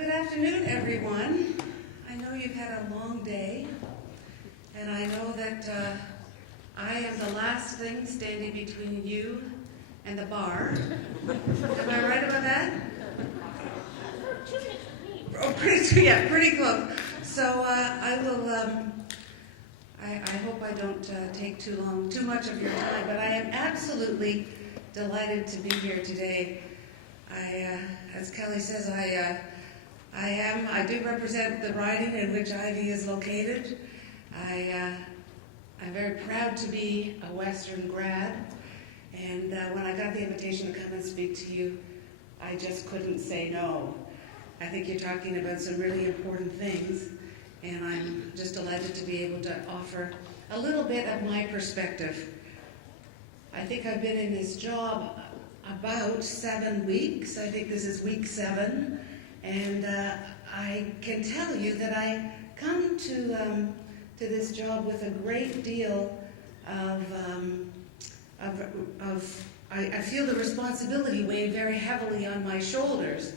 Good afternoon, everyone. I know you've had a long day, and I know that I am the last thing standing between you and the bar. Am I right about that? Oh, pretty close. So I will. I hope I don't take too much of your time, but I am absolutely delighted to be here today. As Kelly says, I do represent the riding in which Ivy is located. I'm very proud to be a Western grad, and when I got the invitation to come and speak to you, I just couldn't say no. I think you're talking about some really important things, and I'm just delighted to be able to offer a little bit of my perspective. I think I've been in this job about 7 weeks. I think this is week 7. And I can tell you that I come to this job with a great deal I feel the responsibility weighed very heavily on my shoulders.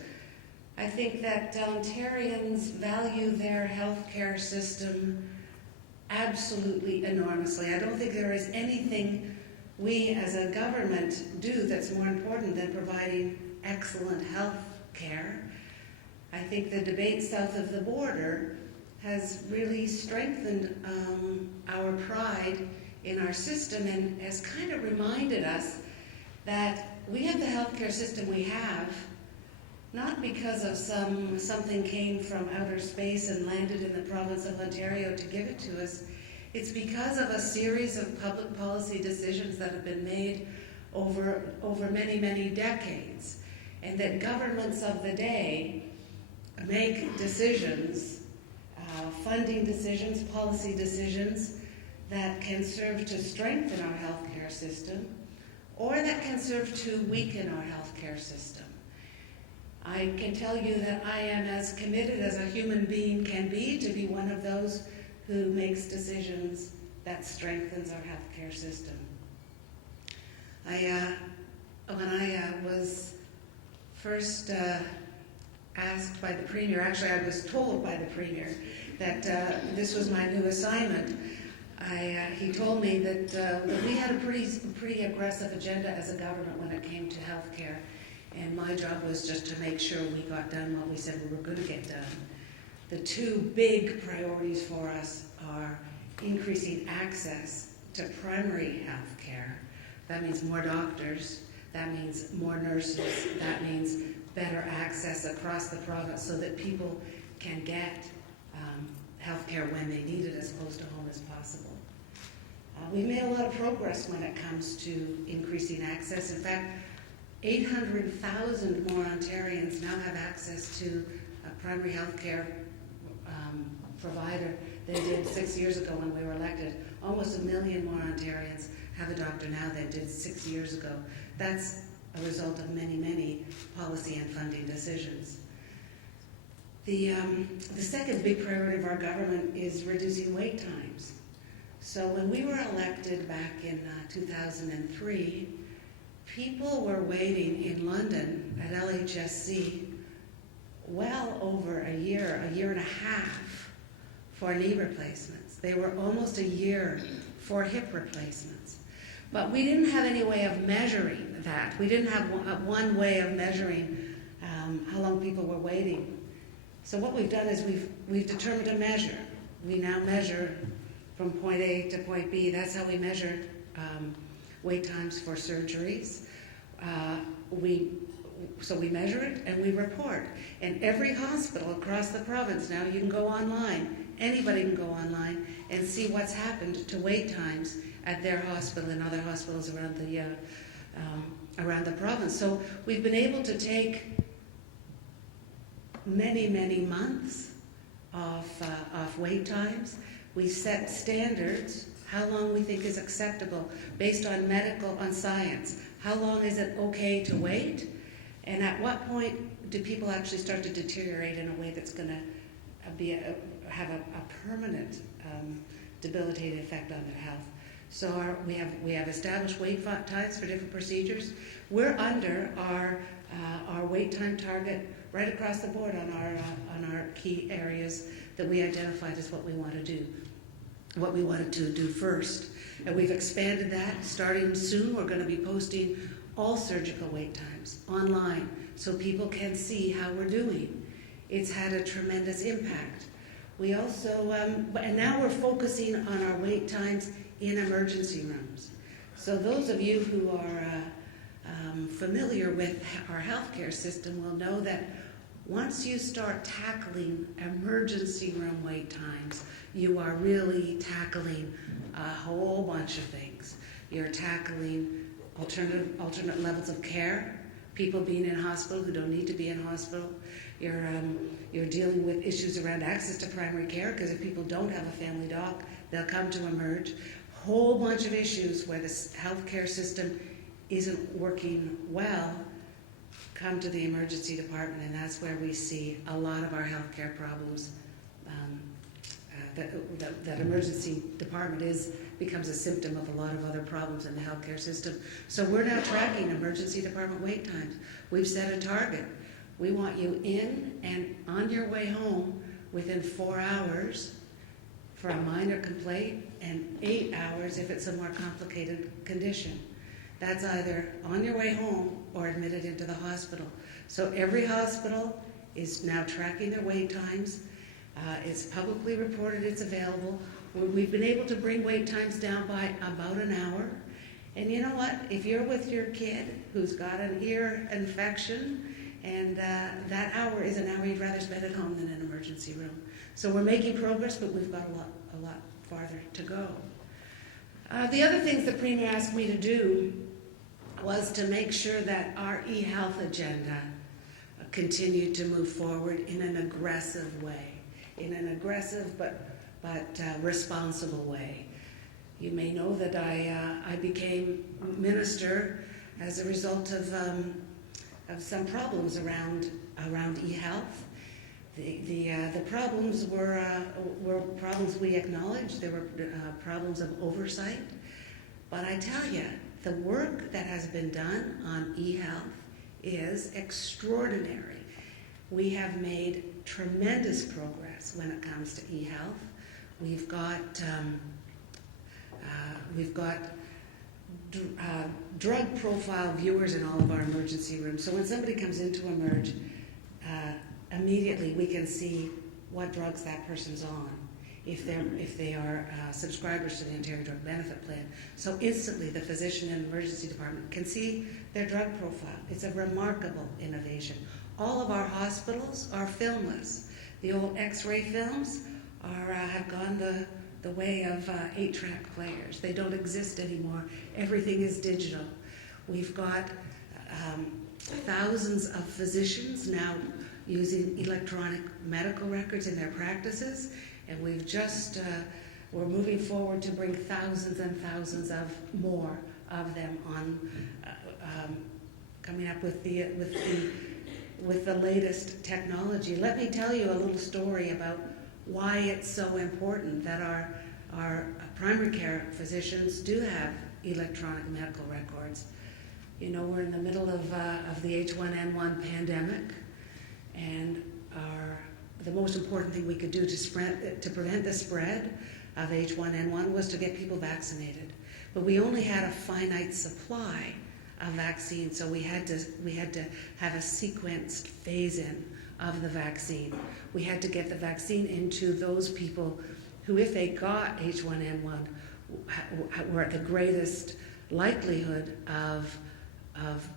I think that Ontarians value their healthcare system absolutely enormously. I don't think there is anything we as a government do that's more important than providing excellent health care. I think the debate south of the border has really strengthened our pride in our system and has kind of reminded us that we have the healthcare system we have, not because of something came from outer space and landed in the province of Ontario to give it to us. It's because of a series of public policy decisions that have been made over many, many decades, and that governments of the day make decisions, funding decisions, policy decisions that can serve to strengthen our healthcare system or that can serve to weaken our healthcare system. I can tell you that I am as committed as a human being can be to be one of those who makes decisions that strengthens our healthcare system. When I was first asked by the Premier, actually I was told by the Premier that this was my new assignment. He told me that we had a pretty aggressive agenda as a government when it came to healthcare, and my job was just to make sure we got done what we said we were going to get done. The two big priorities for us are increasing access to primary health care. That means more doctors, that means more nurses, that means better access across the province so that people can get health care when they need it as close to home as possible. We've made a lot of progress when it comes to increasing access. In fact, 800,000 more Ontarians now have access to a primary health care provider than did 6 years ago when we were elected. Almost 1 million more Ontarians have a doctor now than did 6 years ago. That's a result of many, many policy and funding decisions. The second big priority of our government is reducing wait times. So when we were elected back in 2003, people were waiting in London at LHSC well over a year and a half for knee replacements. They were almost a year for hip replacements. But we didn't have any way of measuring that. We didn't have one way of measuring how long people were waiting. So what we've done is we've determined a measure. We now measure from point A to point B. That's how we measure wait times for surgeries. So we measure it and we report. And every hospital across the province now, you can go online. Anybody can go online and see what's happened to wait times at their hospital and other hospitals around the province. So we've been able to take many, many months of wait times. We set standards, how long we think is acceptable based on on science. How long is it okay to wait? And at what point do people actually start to deteriorate in a way that's going to have a permanent debilitating effect on their health? So we have established wait times for different procedures. We're under our our wait time target right across the board on our key areas that we identified as what we want to do, what we wanted to do first. And we've expanded that. Starting soon, we're going to be posting all surgical wait times online so people can see how we're doing. It's had a tremendous impact. We also, and now we're focusing on our wait times in emergency rooms. So those of you who are familiar with our healthcare system will know that once you start tackling emergency room wait times, you are really tackling a whole bunch of things. You're tackling alternate levels of care, people being in hospital who don't need to be in hospital. You're dealing with issues around access to primary care, because if people don't have a family doc, they'll come to emerge. Whole bunch of issues where the healthcare system isn't working well come to the emergency department, and that's where we see a lot of our healthcare problems. That emergency department becomes a symptom of a lot of other problems in the healthcare system. So we're now tracking emergency department wait times. We've set a target. We want you in and on your way home within 4 hours for a minor complaint, and 8 hours if it's a more complicated condition. That's either on your way home or admitted into the hospital. So every hospital is now tracking their wait times. It's publicly reported, it's available. We've been able to bring wait times down by about an hour. And you know what? If you're with your kid who's got an ear infection, and that hour is an hour you'd rather spend at home than an emergency room. So we're making progress, but we've got a lot farther to go. The other things the Premier asked me to do was to make sure that our e-health agenda continued to move forward in an aggressive way, but responsible way. You may know that I became minister as a result of some problems around e-health. The problems were problems we acknowledged. There were problems of oversight. But I tell you, the work that has been done on e-health is extraordinary. We have made tremendous progress when it comes to e-health. We've got drug profile viewers in all of our emergency rooms. So when somebody comes into emerge, immediately we can see what drugs that person's on, if they are subscribers to the Ontario Drug Benefit Plan. So instantly the physician in the emergency department can see their drug profile. It's a remarkable innovation. All of our hospitals are filmless. The old X-ray films have gone the way of 8-track players. They don't exist anymore. Everything is digital. We've got thousands of physicians now using electronic medical records in their practices, and we're moving forward to bring thousands and thousands of more of them on, coming up with the latest technology. Let me tell you a little story about why it's so important that our primary care physicians do have electronic medical records. You know, we're in the middle of the H1N1 pandemic, and the most important thing we could do to prevent the spread of H1N1 was to get people vaccinated. But we only had a finite supply of vaccine, so we had to have a sequenced phase-in of the vaccine. We had to get the vaccine into those people who, if they got H1N1, were at the greatest likelihood of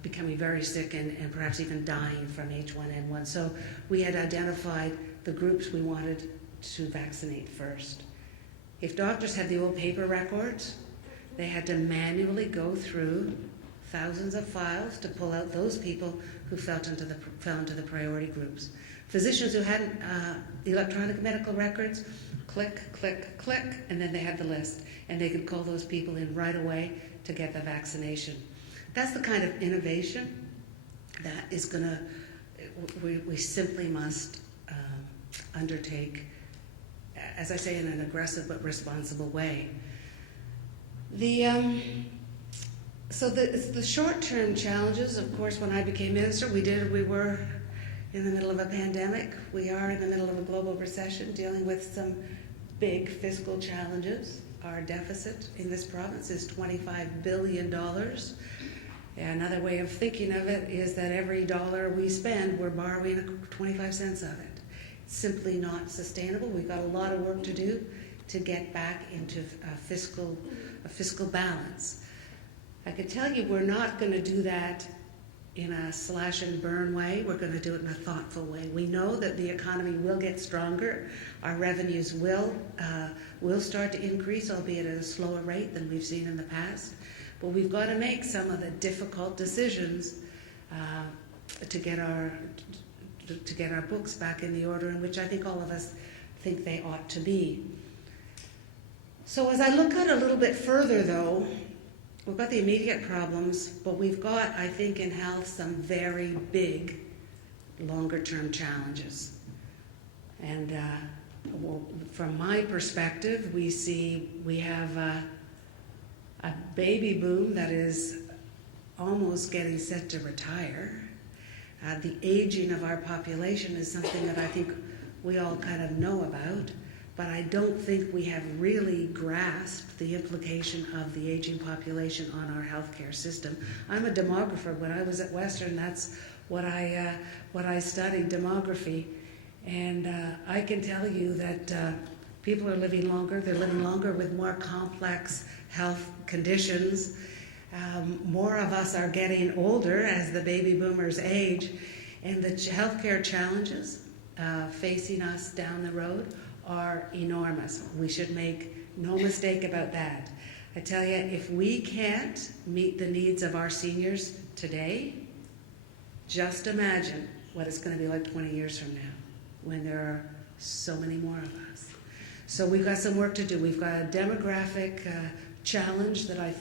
becoming very sick and perhaps even dying from H1N1. So we had identified the groups we wanted to vaccinate first. If doctors had the old paper records, they had to manually go through thousands of files to pull out those people who fell into the priority groups. Physicians who hadn't electronic medical records, click, click, click, and then they had the list, and they could call those people in right away to get the vaccination. That's the kind of innovation that is going to, we simply must undertake, as I say, in an aggressive but responsible way. So the short-term challenges, of course, when I became minister, we were in the middle of a pandemic. We are in the middle of a global recession, dealing with some big fiscal challenges. Our deficit in this province is $25 billion. Another way of thinking of it is that every dollar we spend, we're borrowing 25 cents of it. It's simply not sustainable. We've got a lot of work to do to get back into a fiscal balance. I can tell you we're not going to do that in a slash and burn way. We're going to do it in a thoughtful way. We know that the economy will get stronger. Our revenues will start to increase, albeit at a slower rate than we've seen in the past. But we've got to make some of the difficult decisions to get our books back in the order in which I think all of us think they ought to be. So as I look out a little bit further, though, we've got the immediate problems, but we've got, I think, in health some very big, longer-term challenges. And from my perspective, we have a baby boom that is almost getting set to retire. The aging of our population is something that I think we all kind of know about, but I don't think we have really grasped the implication of the aging population on our healthcare system. I'm a demographer. When I was at Western, that's what I studied, demography. And I can tell you that people are living longer. They're living longer with more complex health conditions. More of us are getting older as the baby boomers age. And the healthcare challenges facing us down the road are enormous. We should make no mistake about that. I tell you, if we can't meet the needs of our seniors today, just imagine what it's going to be like 20 years from now when there are so many more of us. So we've got some work to do. We've got a demographic challenge that I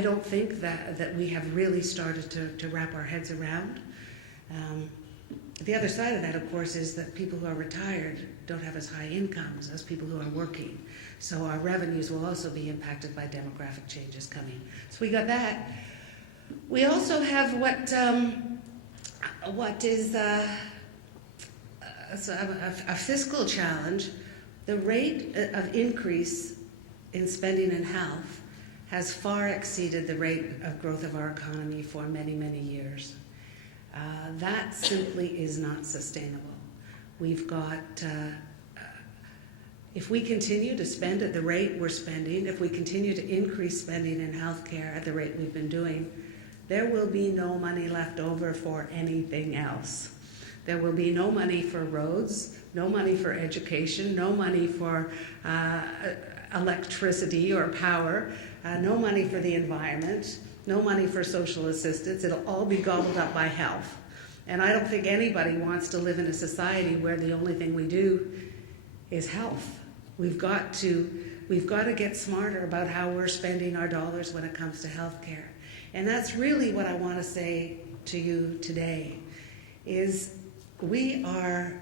don't think that we have really started to wrap our heads around. The other side of that, of course, is that people who are retired don't have as high incomes as people who are working. So our revenues will also be impacted by demographic changes coming. So we got that. We also have what is a fiscal challenge. The rate of increase in spending in health has far exceeded the rate of growth of our economy for many, many years. That simply is not sustainable. We've got, if we continue to spend at the rate we're spending, if we continue to increase spending in healthcare at the rate we've been doing, there will be no money left over for anything else. There will be no money for roads, no money for education, no money for electricity or power, no money for the environment, no money for social assistance. It'll all be gobbled up by health. And I don't think anybody wants to live in a society where the only thing we do is health. We've got to get smarter about how we're spending our dollars when it comes to healthcare. And that's really what I want to say to you today, is we have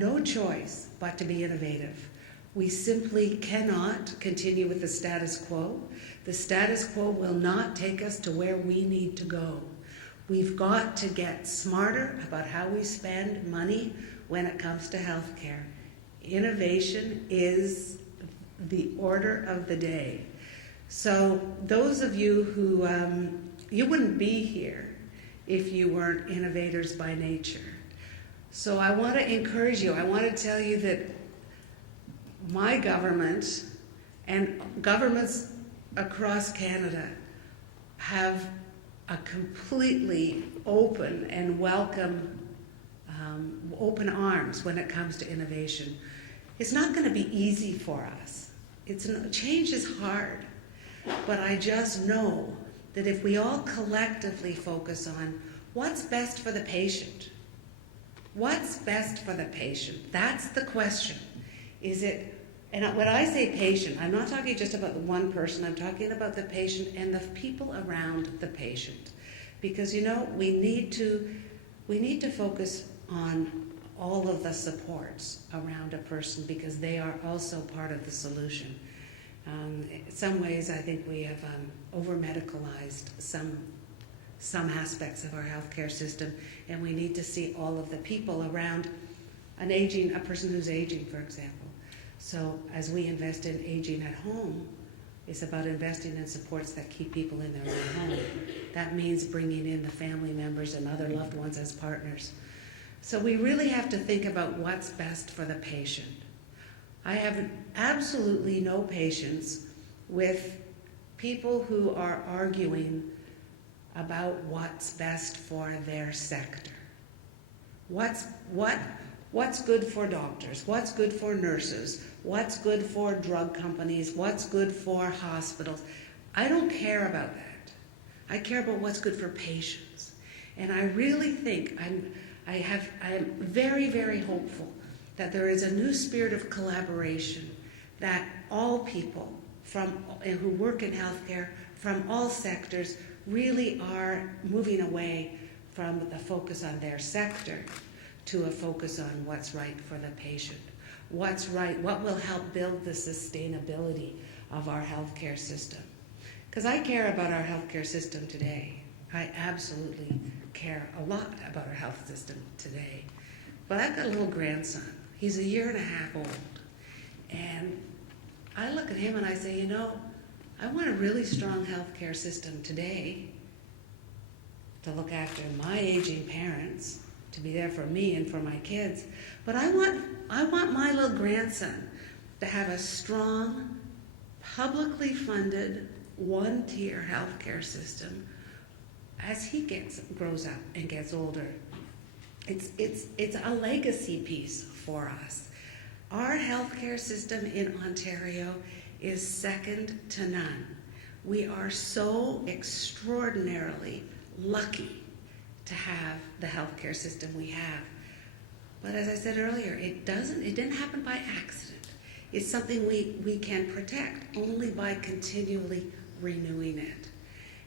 no choice but to be innovative. We simply cannot continue with the status quo. The status quo will not take us to where we need to go. We've got to get smarter about how we spend money when it comes to healthcare. Innovation is the order of the day. So those of you who, you wouldn't be here if you weren't innovators by nature. So I want to encourage you. I want to tell you that my government and governments across Canada have a completely open and welcome, open arms when it comes to innovation. It's not going to be easy for us. Change is hard, but I just know that if we all collectively focus on what's best for the patient, what's best for the patient, that's the question. And when I say patient, I'm not talking just about the one person, I'm talking about the patient and the people around the patient. Because, we need to focus on all of the supports around a person because they are also part of the solution. In some ways, I think we have over-medicalized some aspects of our healthcare system, and we need to see all of the people around a person who's aging, for example. So as we invest in aging at home, it's about investing in supports that keep people in their own home. That means bringing in the family members and other loved ones as partners. So we really have to think about what's best for the patient. I have absolutely no patience with people who are arguing about what's best for their sector. What's good for doctors? What's good for nurses? What's good for drug companies? What's good for hospitals? I don't care about that. I care about what's good for patients. And I really think I am very, very hopeful that there is a new spirit of collaboration, that all people who work in healthcare from all sectors really are moving away from the focus on their sector to a focus on what's right for the patient. What's right, what will help build the sustainability of our healthcare system. Because I care about our healthcare system today. I absolutely care a lot about our health system today. But I've got a little grandson. He's 1.5 years old. And I look at him and I say, I want a really strong healthcare system today to look after my aging parents, to be there for me and for my kids. But I want my little grandson to have a strong, publicly funded, one-tier healthcare system as he grows up and gets older. It's a legacy piece for us. Our healthcare system in Ontario is second to none. We are so extraordinarily lucky to have the healthcare system we have. But as I said earlier, it didn't happen by accident. It's something we can protect only by continually renewing it.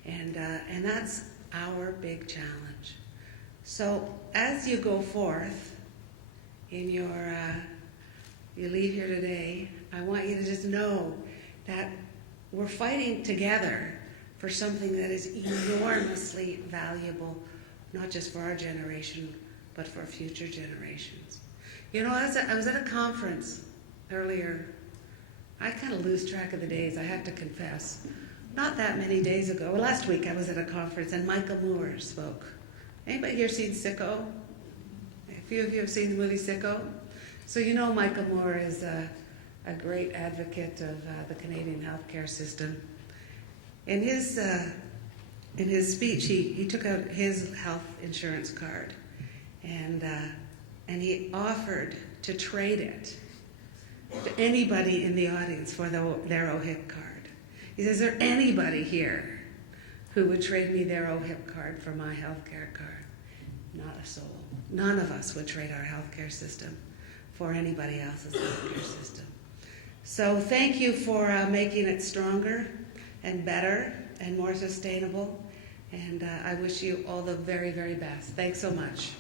And that's our big challenge. So as you go forth in you leave here today, I want you to just know that we're fighting together for something that is enormously valuable, not just for our generation, but for future generations. I was at a conference earlier. I kind of lose track of the days, I have to confess. Not that many days ago, last week I was at a conference and Michael Moore spoke. Anybody here seen Sicko? A few of you have seen the movie Sicko? So Michael Moore is a great advocate of the Canadian healthcare system. In his speech, he took out his health insurance card, and he offered to trade it to anybody in the audience for their OHIP card. He says, is there anybody here who would trade me their OHIP card for my healthcare card? Not a soul. None of us would trade our healthcare system for anybody else's healthcare system. So thank you for making it stronger and better and more sustainable. And I wish you all the very, very best. Thanks so much.